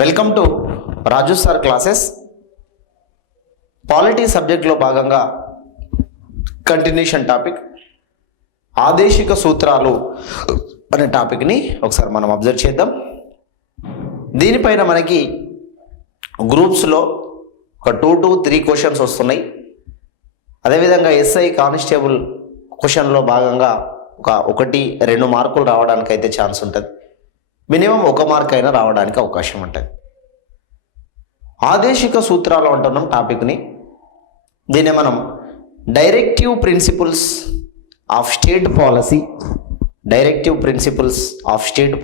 Welcome to Raju sir classes. Polity సబ్జెక్ట్లో భాగంగా continuation topic ఆదేశిక సూత్రాలు అనే టాపిక్ని ఒకసారి మనం అబ్జర్వ్ చేద్దాం. దీనిపైన మనకి గ్రూప్స్లో ఒక 2 to 3 క్వశ్చన్స్ వస్తున్నాయి. అదేవిధంగా ఎస్ఐ కానిస్టేబుల్ క్వశ్చన్లో భాగంగా ఒక 1-2 మార్కులు రావడానికి అయితే ఛాన్స్ ఉంటుంది. మినిమం 1 మార్క్ అయినా రావడానికి అవకాశం ఉంటుంది. ఆదేశిక సూత్రాలు అంటున్నాం టాపిక్ని. దీన్ని మనం directive principles of state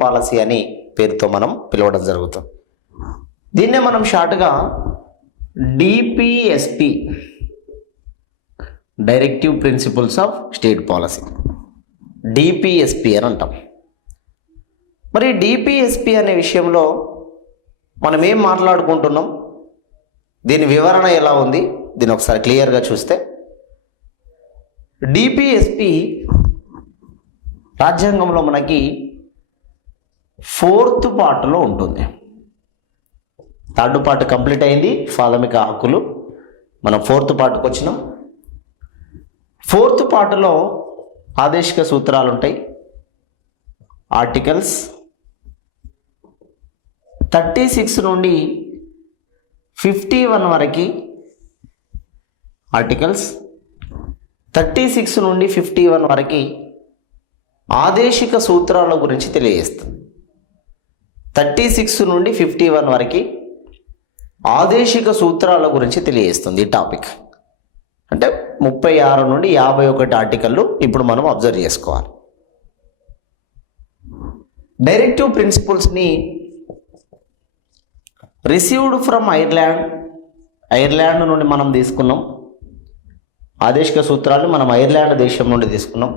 policy అని పేరుతో మనం పిలవడం జరుగుతుంది. దీన్నే మనం షార్ట్గా DPSP, directive principles of state policy, DPSP అని అంటాం. మరి డిపిఎస్పి అనే విషయంలో మనం ఏం మాట్లాడుకుంటున్నాం, దీని వివరణ ఎలా ఉంది, దీన్ని ఒకసారి క్లియర్గా చూస్తే, డిపిఎస్పి రాజ్యాంగంలో మనకి 4th పార్ట్లో ఉంటుంది. 3rd పార్ట్ కంప్లీట్ అయింది, ప్రాథమిక హక్కులు. మనం 4th పార్ట్కి వచ్చినాం. 4th పార్ట్లో ఆదేశిక సూత్రాలు ఉంటాయి. ఆర్టికల్స్ 36 నుండి 51 వరకు, ఆర్టికల్స్ 36 నుండి 51 వరకు ఆదేశిక సూత్రాల గురించి తెలియజేస్తుంది. 36 నుండి 51 వరకు ఆదేశిక సూత్రాల గురించి తెలియజేస్తుంది ఈ టాపిక్. అంటే 36 నుండి 51 ఆర్టికల్లు ఇప్పుడు మనం అబ్జర్వ్ చేసుకోవాలి. డైరెక్టివ్ ప్రిన్సిపల్స్ని రిసీవ్డ్ ఫ్రమ్ ఐర్లాండ్ నుండి మనం తీసుకున్నాం. ఆదేశిక సూత్రాలు మనం ఐర్లాండ్ దేశం నుండి తీసుకున్నాం.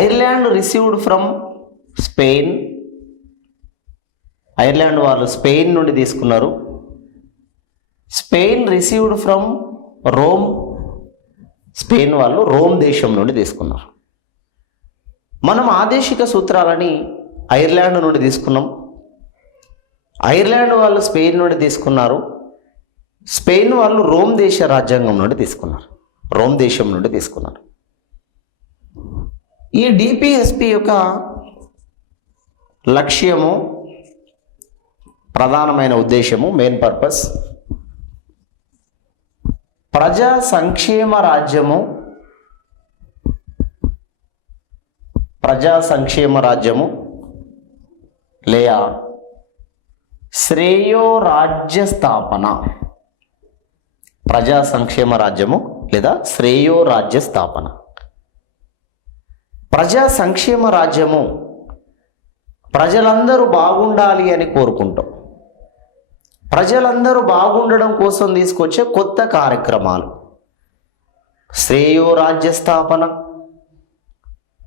Ireland received from Spain, Ireland వాళ్ళు స్పెయిన్ నుండి తీసుకున్నారు. Spain received from Rome, Spain వాళ్ళు రోమ్ దేశం నుండి తీసుకున్నారు. మనం ఆదేశిక సూత్రాలని ఐర్లాండ్ నుండి తీసుకున్నాం. ఐర్లాండ్ వాళ్ళు స్పెయిన్ నుండి తీసుకున్నారు. స్పెయిన్ వాళ్ళు రోమ్ దేశ రాజ్యాంగం నుండి తీసుకున్నారు, రోమ్ దేశం నుండి తీసుకున్నారు. ఈ డిపిఎస్పి యొక్క లక్ష్యము, ప్రధానమైన ఉద్దేశము, మెయిన్ పర్పస్, ప్రజా సంక్షేమ రాజ్యము లేదా శ్రేయో రాజ్య స్థాపన. ప్రజా సంక్షేమ రాజ్యము లేదా శ్రేయో రాజ్య స్థాపన. ప్రజా సంక్షేమ రాజ్యము ప్రజలందరూ బాగుండాలి అని కోరుకుంటాం. ప్రజలందరూ బాగుండడం కోసం తీసుకొచ్చే కొత్త కార్యక్రమాలు శ్రేయో రాజ్య స్థాపన.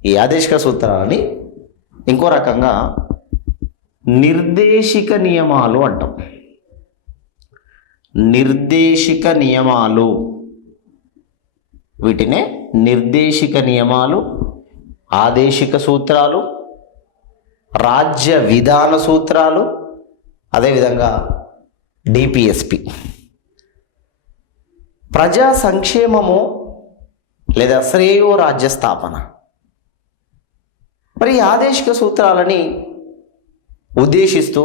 ఈ ఆదేశిక సూత్రాలని ఇంకో రకంగా నిర్దేశిక నియమాలు అంటాం. నిర్దేశిక నియమాలు, వీటినే నిర్దేశిక నియమాలు, ఆదేశిక సూత్రాలు, రాజ్య విధాన సూత్రాలు, అదేవిధంగా డిపిఎస్పి. ప్రజా సంక్షేమము లేదా శ్రేయో రాజ్య స్థాపన. మరి ఈ ఆదేశిక సూత్రాలని ఉద్దేశిస్తూ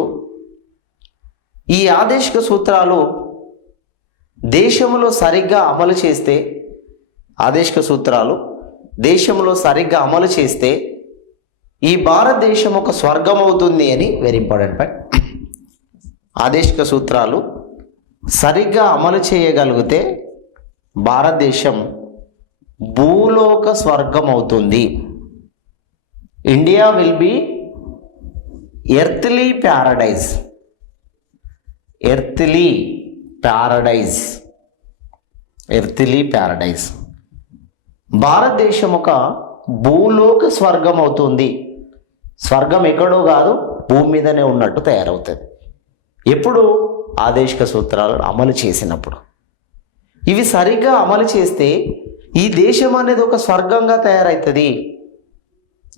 ఈ ఆదేశిక సూత్రాలు దేశంలో సరిగ్గా అమలు చేస్తే, ఆదేశిక సూత్రాలు దేశంలో సరిగ్గా అమలు చేస్తే ఈ భారతదేశం ఒక స్వర్గం అవుతుంది అని వెరీ ఇంపార్టెంట్ పాయింట్. ఆదేశిక సూత్రాలు సరిగ్గా అమలు చేయగలిగితే భారతదేశం భూలోక స్వర్గం అవుతుంది. India will be earthly Paradise. భారతదేశం ఒక భూలోక స్వర్గం అవుతుంది. స్వర్గం ఎక్కడో కాదు, భూమి మీదనే ఉన్నట్టు తయారవుతుంది. ఎప్పుడు? ఆదేశిక సూత్రాలను అమలు చేసినప్పుడు. ఇవి సరిగ్గా అమలు చేస్తే ఈ దేశం అనేది ఒక స్వర్గంగా తయారవుతుంది.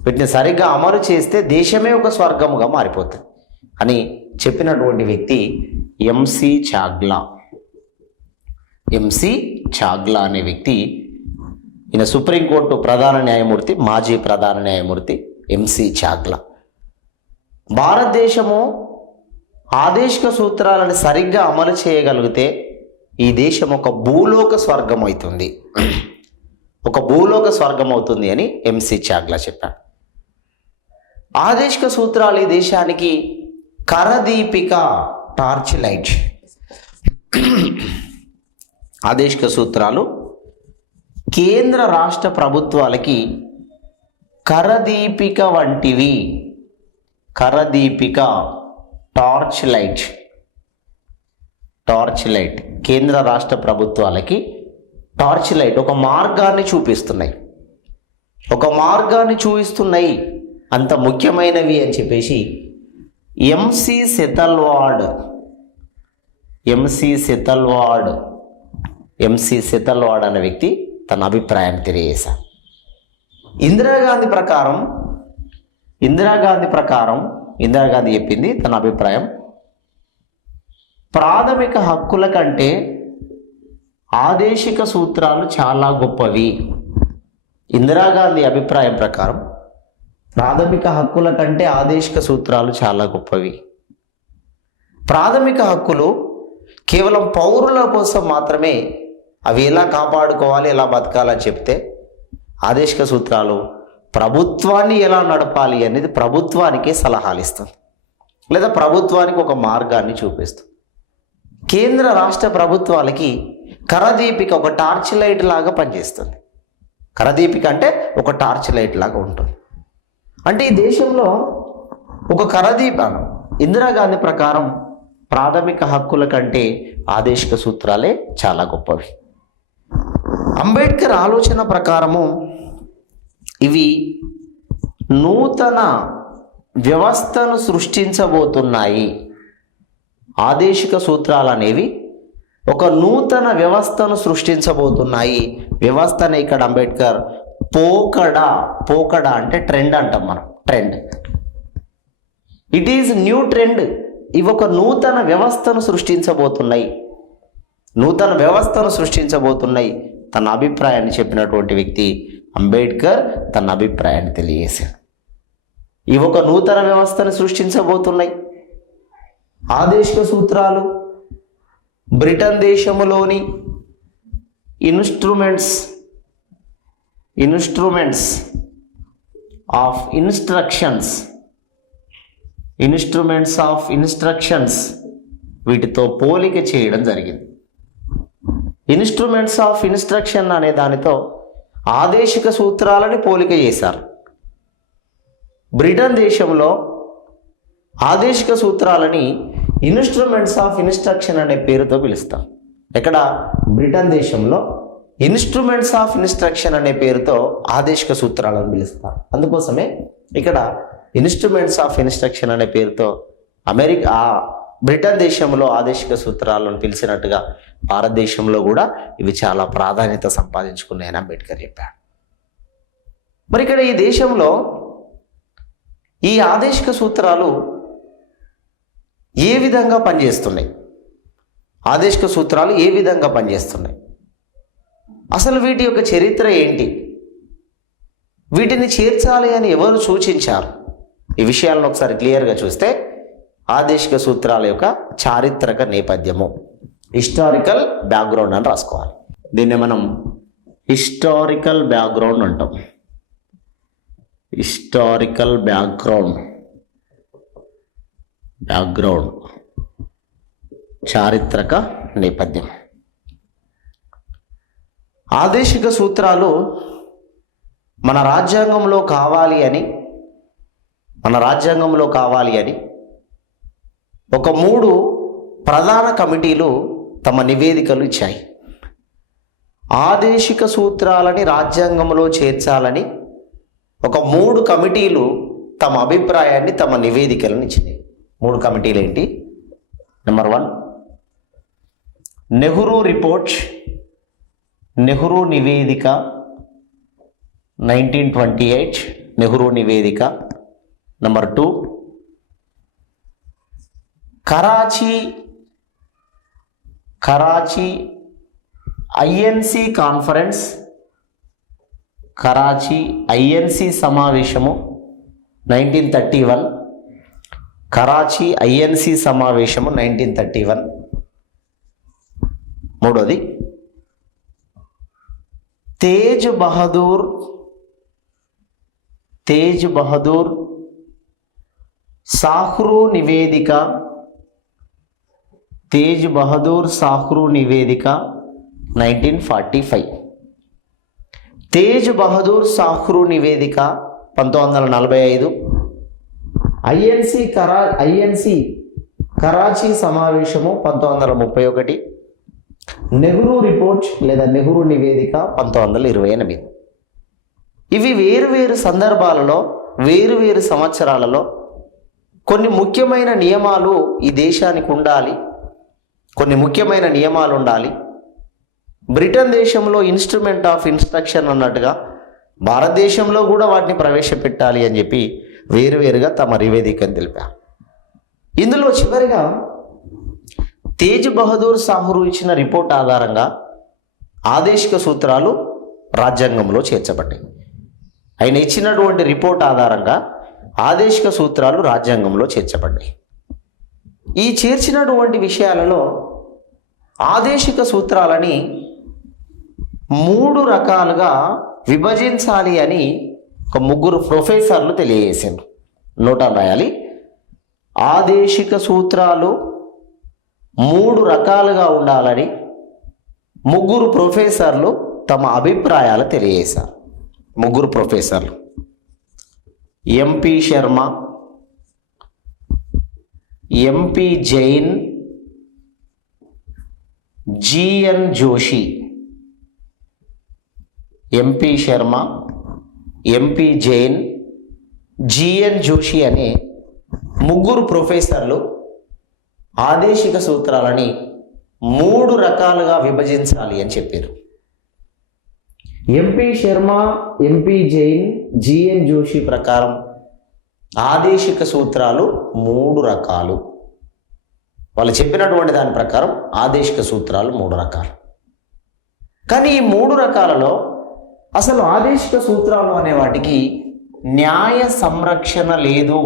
వీటిని సరిగ్గా అమలు చేస్తే దేశమే ఒక స్వర్గముగా మారిపోతుంది. అని చెప్పినటువంటి వ్యక్తి ఎంసి చాగ్లా. ఎంసి చాగ్లా అనే వ్యక్తి, ఈయన సుప్రీంకోర్టు ప్రధాన న్యాయమూర్తి, మాజీ ప్రధాన న్యాయమూర్తి ఎంసి చాగ్లా. భారతదేశము ఆదేశిక సూత్రాలను సరిగ్గా అమలు చేయగలిగితే ఈ దేశం ఒక భూలోక స్వర్గం అవుతుంది, ఒక భూలోక స్వర్గం అవుతుంది అని ఎంసి చాగ్లా చెప్పాడు. ఆదేశిక సూత్రాలు ఈ దేశానికి కరదీపిక, టార్చ్ లైట్. ఆదేశిక సూత్రాలు కేంద్ర రాష్ట్ర ప్రభుత్వాలకి కరదీపిక వంటివి. కరదీపిక, టార్చ్ లైట్. టార్చ్ లైట్ కేంద్ర రాష్ట్ర ప్రభుత్వాలకి టార్చ్ లైట్, ఒక మార్గాన్ని చూపిస్తున్నాయి, ఒక మార్గాన్ని చూపిస్తున్నాయి, అంత ముఖ్యమైనవి అని చెప్పేసి ఎంసి సెతల్వాడ్ అనే వ్యక్తి తన అభిప్రాయాన్ని తెలియజేశారు. ఇందిరాగాంధీ చెప్పింది తన అభిప్రాయం, ప్రాథమిక హక్కుల కంటే ఆదేశిక సూత్రాలు చాలా గొప్పవి. ఇందిరాగాంధీ అభిప్రాయం ప్రకారం ప్రాథమిక హక్కుల కంటే ఆదేశిక సూత్రాలు చాలా గొప్పవి. ప్రాథమిక హక్కులు కేవలం పౌరుల కోసం మాత్రమే, అవి ఎలా కాపాడుకోవాలి, ఎలా బతకాలని చెప్తే, ఆదేశిక సూత్రాలు ప్రభుత్వాన్ని ఎలా నడపాలి అనేది ప్రభుత్వానికి సలహాలు ఇస్తుంది, లేదా ప్రభుత్వానికి ఒక మార్గాన్ని చూపిస్తుంది. కేంద్ర రాష్ట్ర ప్రభుత్వాలకి కరదీపిక ఒక టార్చ్ లైట్ లాగా పనిచేస్తుంది. కరదీపిక అంటే ఒక టార్చ్ లైట్ లాగా ఉంటుంది. అంటే ఈ దేశంలో ఒక కరదీపం. ఇందిరాగాంధీ ప్రకారం ప్రాథమిక హక్కుల కంటే ఆదేశిక సూత్రాలే చాలా గొప్పవి. అంబేద్కర్ ఆలోచన ప్రకారము ఇవి నూతన వ్యవస్థను సృష్టించబోతున్నాయి. ఆదేశిక సూత్రాలు అనేవి ఒక నూతన వ్యవస్థను సృష్టించబోతున్నాయి. వ్యవస్థని ఇక్కడ అంబేద్కర్ పోకడ అంటే ట్రెండ్ అంటాం మనం, trend. It is new trend. ఇవి ఒక నూతన వ్యవస్థను సృష్టించబోతున్నాయి. తన అభిప్రాయాన్ని చెప్పినటువంటి వ్యక్తి అంబేద్కర్ తన అభిప్రాయాన్ని తెలియజేశాడు. ఇవి ఒక నూతన వ్యవస్థను సృష్టించబోతున్నాయి. ఆదేశిక సూత్రాలు బ్రిటన్ దేశములోని ఇన్స్ట్రుమెంట్స్ ఆఫ్ ఇన్స్ట్రక్షన్స్ వీటితో పోలిక చేయడం జరిగింది. ఇన్స్ట్రుమెంట్స్ ఆఫ్ ఇన్స్ట్రక్షన్ అనే దానితో ఆదేశిక సూత్రాలని పోలిక చేశారు. బ్రిటన్ దేశంలో ఆదేశిక సూత్రాలని ఇన్స్ట్రుమెంట్స్ ఆఫ్ ఇన్స్ట్రక్షన్ అనే పేరుతో పిలుస్తాం. ఇక్కడ బ్రిటన్ దేశంలో ఇన్స్ట్రుమెంట్స్ ఆఫ్ ఇన్స్ట్రక్షన్ అనే పేరుతో ఆదేశిక సూత్రాలను పిలుస్తారు. అందుకోసమే ఇక్కడ ఇన్స్ట్రుమెంట్స్ ఆఫ్ ఇన్స్ట్రక్షన్ అనే పేరుతో బ్రిటన్ దేశంలో ఆదేశిక సూత్రాలను పిలిచినట్టుగా భారతదేశంలో కూడా ఇవి చాలా ప్రాధాన్యత సంపాదించుకున్నాయని అంబేద్కర్ చెప్పాడు. మరి ఇక్కడ ఈ దేశంలో ఈ ఆదేశిక సూత్రాలు ఏ విధంగా పనిచేస్తున్నాయి? ఆదేశిక సూత్రాలు ఏ విధంగా పనిచేస్తున్నాయి? అసలు వీటి యొక్క చరిత్ర ఏంటి? వీటిని చేర్చాలి అని ఎవరు సూచించారు? ఈ విషయాలను ఒకసారి క్లియర్గా చూస్తే ఆదేశిక సూత్రాల యొక్క చారిత్రక నేపథ్యము, హిస్టారికల్ బ్యాక్గ్రౌండ్ అని రాసుకోవాలి. దీన్ని మనం హిస్టారికల్ బ్యాక్గ్రౌండ్ అంటాం. హిస్టారికల్ బ్యాక్గ్రౌండ్ చారిత్రక నేపథ్యం. ఆదేశిక సూత్రాలు మన రాజ్యాంగంలో కావాలి అని ఒక 3 ప్రధాన కమిటీలు తమ నివేదికలు ఇచ్చాయి. ఆదేశిక సూత్రాలని రాజ్యాంగంలో చేర్చాలని ఒక 3 కమిటీలు తమ అభిప్రాయాన్ని, తమ నివేదికలను ఇచ్చినాయి. 3 కమిటీలు ఏంటి? నెంబర్ 1 నెహ్రూ రిపోర్ట్, నెహ్రూ నివేదిక 1928, నెహ్రూ నివేదిక. Number 2 Karachi INC conference, Karachi INC సమావేశము 1931, కరాచీ ఐఎన్సి సమావేశము 1931. మూడోది తేజ్ బహదూర్ సాహ్రూ నివేదిక, తేజ్ బహదూర్ సాహ్రూ నివేదిక 1945. తేజ్ బహదూర్ సాహ్రూ నివేదిక 1945. ఐఎన్సి కరాచీ సమావేశము 1931. నెహ్రూ రిపోర్ట్ లేదా నెహ్రూ నివేదిక 1928. ఇవి వేరువేరు సందర్భాలలో వేరువేరు సంవత్సరాలలో కొన్ని ముఖ్యమైన నియమాలు ఈ దేశానికి ఉండాలి, కొన్ని ముఖ్యమైన నియమాలు ఉండాలి. బ్రిటన్ దేశంలో ఇన్స్ట్రుమెంట్ ఆఫ్ ఇన్స్ట్రక్షన్ అన్నట్టుగా భారతదేశంలో కూడా వాటిని ప్రవేశపెట్టాలి అని చెప్పి వేరువేరుగా తమ నివేదికను తెలిపారు. ఇందులో చివరిగా తేజ్ బహదూర్ సాహ్రూ ఇచ్చిన రిపోర్ట్ ఆధారంగా ఆదేశిక సూత్రాలు రాజ్యాంగంలో చేర్చబడ్డాయి. ఆయన ఇచ్చినటువంటి రిపోర్ట్ ఆధారంగా ఆదేశిక సూత్రాలు రాజ్యాంగంలో చేర్చబడ్డాయి. ఈ చేర్చినటువంటి విషయాలలో ఆదేశిక సూత్రాలని 3 రకాలుగా విభజించాలి అని ఒక 3 ప్రొఫెసర్లు తెలియజేశారు. నోటాలు రాయాలి. ఆదేశిక సూత్రాలు 3 రకాలుగా ఉండాలని 3 ప్రొఫెసర్లు తమ అభిప్రాయాలు తెలియజేశారు. 3 ప్రొఫెసర్లు MP Sharma, MP Jain, GN Joshi. MP Sharma, MP Jain, GN Joshi అనే 3 ప్రొఫెసర్లు ఆదేశిక సూత్రాలని 3 రకాలుగా విభజించాలి అని చెప్పారు. MP Sharma, MP Jain, GN Joshi ప్రకారం ఆదేశిక సూత్రాలు 3 రకాలు. వాళ్ళు చెప్పినటువంటి దాని ప్రకారం ఆదేశిక సూత్రాలు 3 రకాలు. కానీ ఈ 3 రకాలలో అసలు ఆదేశిక సూత్రాలు అనే వాటికి న్యాయ సంరక్షణ లేదు.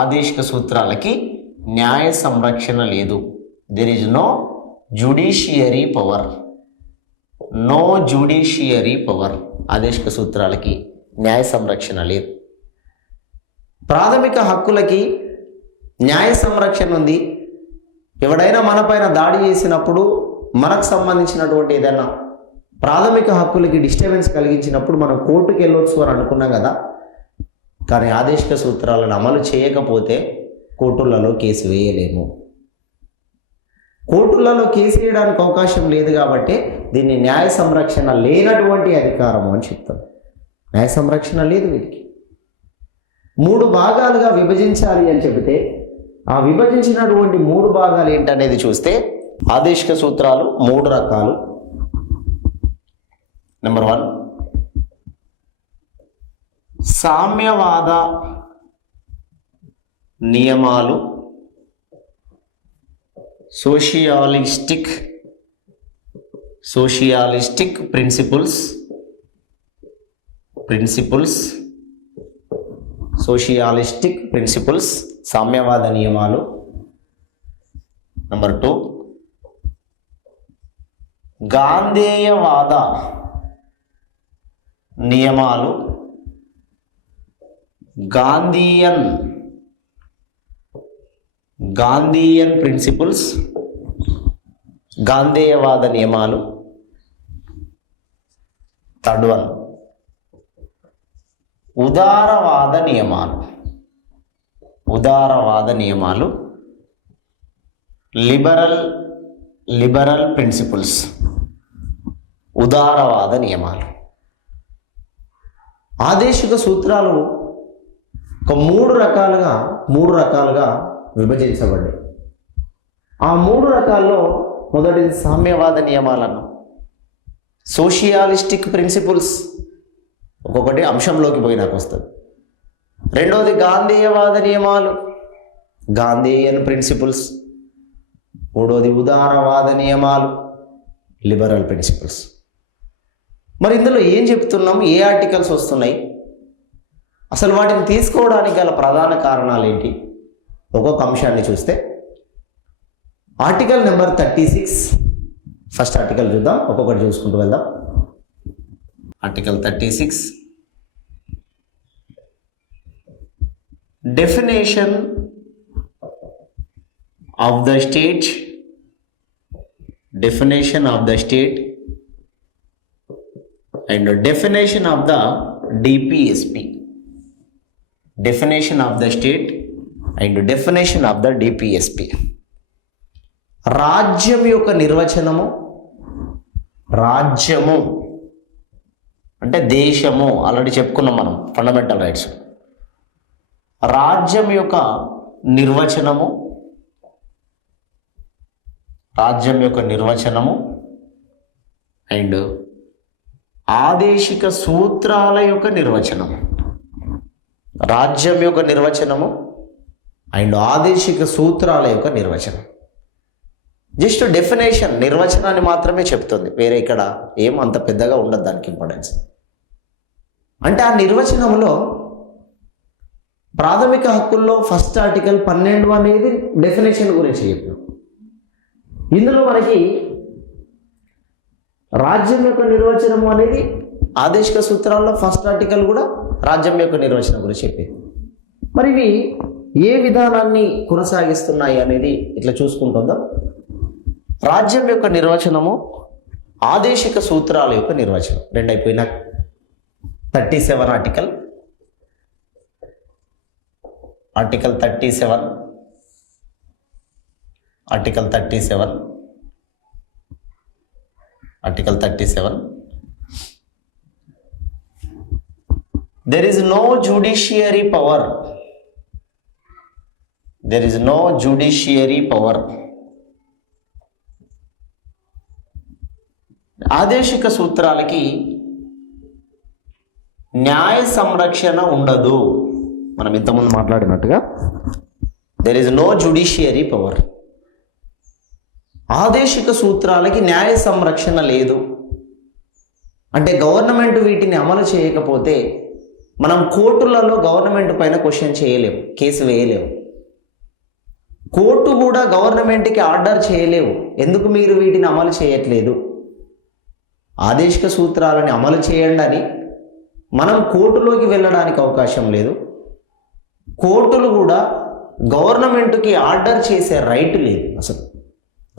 ఆదేశిక సూత్రాలకి న్యాయ సంరక్షణ లేదు. There is no judiciary power. No judiciary power. ఆదేశిక సూత్రాలకి న్యాయ సంరక్షణ లేదు. ప్రాథమిక హక్కులకి న్యాయ సంరక్షణ ఉంది. ఎవడైనా మనపైన దాడి చేసినప్పుడు మనకు సంబంధించినటువంటి ఏదైనా ప్రాథమిక హక్కులకి డిస్టర్బెన్స్ కలిగించినప్పుడు మనం కోర్టుకు వెళ్ళొచ్చు అని అనుకున్నాం కదా. కానీ ఆదేశిక సూత్రాలను అమలు చేయకపోతే కోర్టులలో కేసు వేయలేము. కోర్టులలో కేసు వేయడానికి అవకాశం లేదు కాబట్టి దీన్ని న్యాయ సంరక్షణ లేనటువంటి అధికారము అని చెప్తాం. న్యాయ సంరక్షణ లేదు వీటికి. 3 భాగాలుగా విభజించాలి అని చెబితే ఆ విభజించినటువంటి 3 భాగాలు ఏంటనేది చూస్తే ఆదేశిక సూత్రాలు 3 రకాలు. నెంబర్ 1 సామ్యవాద నియమాలు, సోషియాలిస్టిక్ ప్రిన్సిపల్స్, సోషియాలిస్టిక్ ప్రిన్సిపల్స్, సామ్యవాద నియమాలు. నెంబర్ 2 గాంధేయవాద నియమాలు, గాంధీయన్ ప్రిన్సిపల్స్, గాంధేయవాద నియమాలు. థర్డ్ 1 ఉదారవాద నియమాలు, లిబరల్ ప్రిన్సిపల్స్, ఉదారవాద నియమాలు. ఆదేశిక సూత్రాలు ఒక 3 రకాలుగా విభజించబడ్డాయి. ఆ 3 రకాల్లో మొదటిది సామ్యవాద నియమాలను, సోషియాలిస్టిక్ ప్రిన్సిపల్స్, ఒక్కొక్కటి అంశంలోకి పోయినాక వస్తుంది. రెండవది గాంధేయవాద నియమాలు, గాంధీయన్ ప్రిన్సిపల్స్. మూడోది ఉదారవాద నియమాలు, లిబరల్ ప్రిన్సిపల్స్. మరి ఇందులో ఏం చెప్తున్నాం, ఏ ఆర్టికల్స్ వస్తున్నాయి, అసలు వాటిని తీసుకోవడానికి గల ప్రధాన కారణాలు ఏంటి, ఒక్కొక్క అంశాన్ని చూస్తే ఆర్టికల్ నెంబర్ 36, ఫస్ట్ ఆర్టికల్ చూద్దాం, ఒక్కొక్కటి చూసుకుంటూ వెళ్దాం. Article 36, definition of the state, definition of the state and definition of the DPSP. Definition of the state and definition of the DPSP. రాజ్యం యొక్క నిర్వచనము. రాజ్యము అంటే దేశము, ఆల్రెడీ చెప్పుకున్నాం మనం ఫండమెంటల్ రైట్స్. రాజ్యం యొక్క నిర్వచనము, రాజ్యం యొక్క నిర్వచనము అండ్ ఆదేశిక సూత్రాల యొక్క నిర్వచనము. రాజ్యం యొక్క నిర్వచనము అండ్ ఆదేశిక సూత్రాల యొక్క నిర్వచనం. జస్ట్ డెఫినేషన్, నిర్వచనాన్ని మాత్రమే చెప్తుంది, వేరే ఇక్కడ ఏం అంత పెద్దగా ఉండదు దానికి ఇంపార్టెన్స్. అంటే ఆ నిర్వచనంలో ప్రాథమిక హక్కుల్లో ఫస్ట్ ఆర్టికల్ 12 అనేది డెఫినేషన్ గురించి చెప్పాం. ఇందులో మనకి రాజ్యం యొక్క నిర్వచనం అనేది ఆదేశిక సూత్రాల్లో ఫస్ట్ ఆర్టికల్ కూడా రాజ్యం యొక్క నిర్వచనం గురించి చెప్పింది. మరి ఇవి ఏ విధానాన్ని కొనసాగిస్తున్నాయి అనేది ఇట్లా చూసుకుంటుందాం. రాజ్యం యొక్క నిర్వచనము, ఆదేశిక సూత్రాల యొక్క నిర్వచనం రెండు అయిపోయినా 37 article 37 Article 37. There is no judiciary power. There is no judiciary power. ఆదేశిక సూత్రాలకి న్యాయ సంరక్షణ ఉండదు. మనం ఇంతకుముందు మాట్లాడినట్టుగా there is no judiciary power. ఆదేశిక సూత్రాలకి న్యాయ సంరక్షణ లేదు. అంటే గవర్నమెంట్ వీటిని అమలు చేయకపోతే మనం కోర్టులలో గవర్నమెంట్ పైన క్వశ్చన్ చేయలేము, కేసు వేయలేము. కోర్టు కూడా గవర్నమెంట్కి ఆర్డర్ చేయలేవు, ఎందుకు మీరు వీటిని అమలు చేయట్లేదు, ఆదేశిక సూత్రాలని అమలు చేయండి అని మనం కోర్టులోకి వెళ్ళడానికి అవకాశం లేదు. కోర్టులు కూడా గవర్నమెంట్కి ఆర్డర్ చేసే రైట్ లేదు, అసలు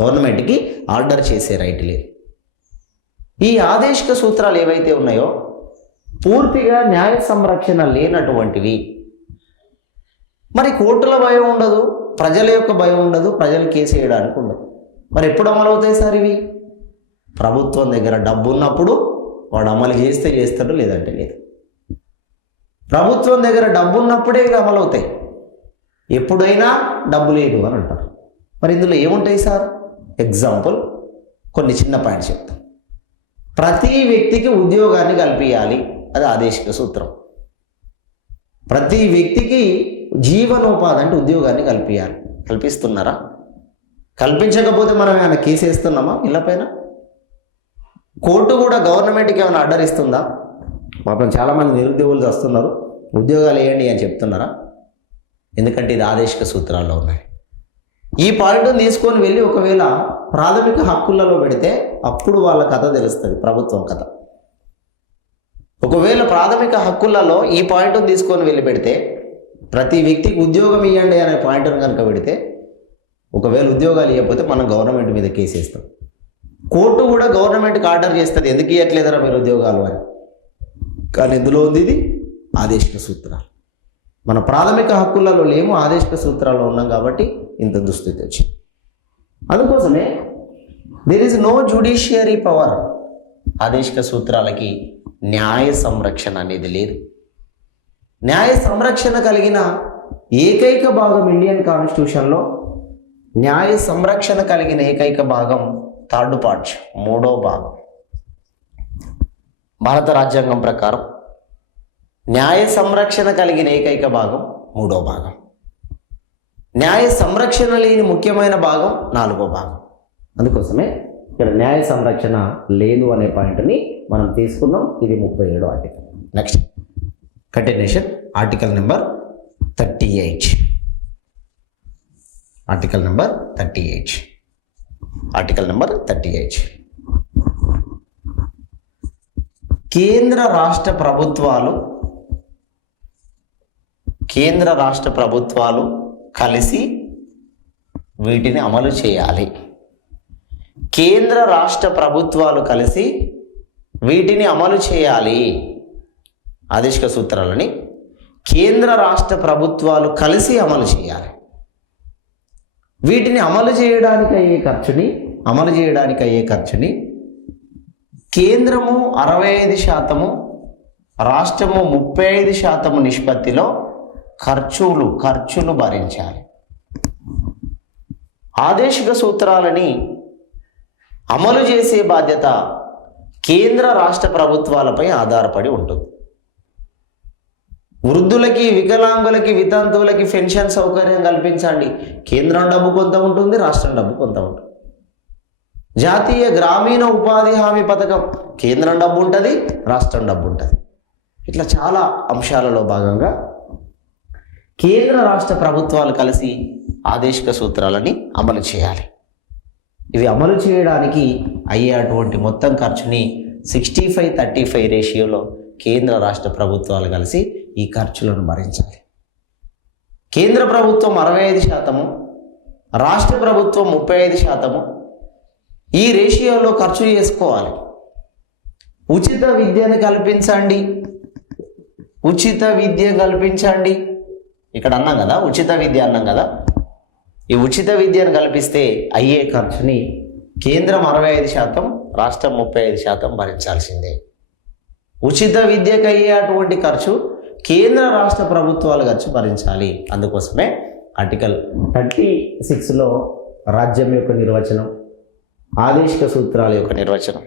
గవర్నమెంట్కి ఆర్డర్ చేసే రైట్ లేదు. ఈ ఆదేశిక సూత్రాలు ఏవైతే ఉన్నాయో పూర్తిగా న్యాయ సంరక్షణ లేనటువంటివి. మరి కోర్టుల భయం ఉండదు, ప్రజల యొక్క భయం ఉండదు, ప్రజలు కేసు వేయడానికి ఉండదు. మరి ఎప్పుడు అమలు అవుతాయి సార్ ఇవి? ప్రభుత్వం దగ్గర డబ్బు ఉన్నప్పుడు వాడు అమలు చేస్తే చేస్తాడు, లేదంటే లేదు. ప్రభుత్వం దగ్గర డబ్బు ఉన్నప్పుడే ఇవి అమలు అవుతాయి, ఎప్పుడైనా డబ్బు లేదు అని అంటారు. మరి ఇందులో ఏముంటాయి సార్? ఎగ్జాంపుల్ కొన్ని చిన్న పాయింట్స్ చెప్తాం. ప్రతి వ్యక్తికి ఉద్యోగాన్ని కల్పించాలి, అది ఆదేశిక సూత్రం. ప్రతి వ్యక్తికి జీవనోపాధి అంటే ఉద్యోగాన్ని కల్పించాలి. కల్పిస్తున్నారా? కల్పించకపోతే మనం ఏమైనా కేసు వేస్తున్నామా వీళ్ళపైన? కోర్టు కూడా గవర్నమెంట్కి ఏమైనా ఆర్డర్ ఇస్తుందా? పాపం చాలామంది నిరుద్యోగులు వస్తున్నారు, ఉద్యోగాలు వేయండి అని చెప్తున్నారా? ఎందుకంటే ఇది ఆదేశిక సూత్రాల్లో ఉన్నాయి. ఈ పాయింట్ని తీసుకొని వెళ్ళి ఒకవేళ ప్రాథమిక హక్కులలో పెడితే అప్పుడు వాళ్ళ కథ తెలుస్తుంది, ప్రభుత్వం కథ. ఒకవేళ ప్రాథమిక హక్కులలో ఈ పాయింట్ని తీసుకొని వెళ్ళి పెడితే ప్రతి వ్యక్తికి ఉద్యోగం ఇవ్వండి అనే పాయింట్ని కనుక పెడితే, ఒకవేళ ఉద్యోగాలు ఇవ్వకపోతే మనం గవర్నమెంట్ మీద కేసు వేస్తాం. కోర్టు కూడా గవర్నమెంట్కి ఆర్డర్ చేస్తుంది, ఎందుకు ఇవ్వట్లేదరా మీరు ఉద్యోగాలు అని. కానీ ఇందులో ఉంది ఇది ఆదేశిక సూత్రాలు. మన ప్రాథమిక హక్కులలో లేము, ఆదేశిక సూత్రాల్లో ఉన్నాం కాబట్టి ఇంత దుస్థితి వచ్చింది. అందుకోసమే there is no judiciary power. ఆదేశిక సూత్రాలకి న్యాయ సంరక్షణ అనేది లేదు. న్యాయ సంరక్షణ కలిగిన ఏకైక భాగం ఇండియన్ కాన్స్టిట్యూషన్లో, న్యాయ సంరక్షణ కలిగిన ఏకైక భాగం థర్డ్ పార్ట్, 3వ భాగం. భారత రాజ్యాంగం ప్రకారం న్యాయ సంరక్షణ కలిగిన ఏకైక భాగం 3వ భాగం. న్యాయ సంరక్షణ లేని ముఖ్యమైన భాగం 4వ భాగం. అందుకోసమే ఇక్కడ న్యాయ సంరక్షణ లేదు అనే పాయింట్ని మనం తీసుకున్నాం. ఇది 37 article. Next continuation article number 38. Article number 38. Article number 38. కేంద్ర రాష్ట్ర ప్రభుత్వాలు కలిసి వీటిని అమలు చేయాలి. కేంద్ర రాష్ట్ర ప్రభుత్వాలు కలిసి వీటిని అమలు చేయాలి. ఆదేశిక సూత్రాలని కేంద్ర రాష్ట్ర ప్రభుత్వాలు కలిసి అమలు చేయాలి. వీటిని అమలు చేయడానికి అయ్యే ఖర్చుని కేంద్రము 65%, రాష్ట్రము 35% నిష్పత్తిలో ఖర్చులు భరించాలి. ఆదేశిక సూత్రాలని అమలు చేసే బాధ్యత కేంద్ర రాష్ట్ర ప్రభుత్వాలపై ఆధారపడి ఉంటుంది. వృద్ధులకి, వికలాంగులకి, వితంతువులకి పెన్షన్ సౌకర్యం కల్పించండి. కేంద్రం డబ్బు కొంత ఉంటుంది, రాష్ట్రం డబ్బు కొంత ఉంటుంది. జాతీయ గ్రామీణ ఉపాధి హామీ పథకం కేంద్రం డబ్బు ఉంటుంది, రాష్ట్రం డబ్బు ఉంటుంది. ఇట్లా చాలా అంశాలలో భాగంగా కేంద్ర రాష్ట్ర ప్రభుత్వాలు కలిసి ఆదేశిక సూత్రాలని అమలు చేయాలి. ఇవి అమలు చేయడానికి అయ్యేటువంటి మొత్తం ఖర్చుని 65-35 రేషియోలో కేంద్ర రాష్ట్ర ప్రభుత్వాలు కలిసి ఈ ఖర్చులను భరించాలి. కేంద్ర ప్రభుత్వం 65%, రాష్ట్ర ప్రభుత్వం 35% ఈ రేషియోలో ఖర్చు చేసుకోవాలి. ఉచిత విద్యను కల్పించండి. ఇక్కడ అన్నాం కదా, ఉచిత విద్య అన్నాం కదా. ఈ ఉచిత విద్యను కల్పిస్తే అయ్యే ఖర్చుని కేంద్రం 65%, రాష్ట్రం 35% భరించాల్సిందే. ఉచిత విద్యకు అయ్యేటువంటి ఖర్చు కేంద్ర రాష్ట్ర ప్రభుత్వాలు ఖర్చు భరించాలి. అందుకోసమే ఆర్టికల్ 36లో రాజ్యం యొక్క నిర్వచనం, ఆదేశిక సూత్రాల యొక్క నిర్వచనం.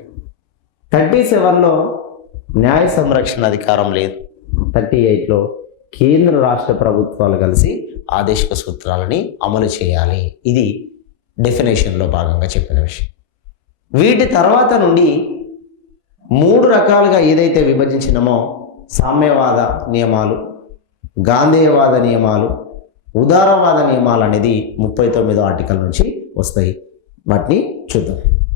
37లో న్యాయ సంరక్షణ అధికారం లేదు. 38లో కేంద్ర రాష్ట్ర ప్రభుత్వాలు కలిసి ఆదేశిక సూత్రాలని అమలు చేయాలి. ఇది డెఫినేషన్లో భాగంగా చెప్పిన విషయం. వీటి తర్వాత నుండి 3 రకాలుగా ఏదైతే విభజించినామో సామ్యవాద నియమాలు, గాంధేయవాద నియమాలు, ఉదారవాద నియమాలు అనేది 39వ ఆర్టికల్ నుంచి వస్తాయి. వాటిని చూద్దాం.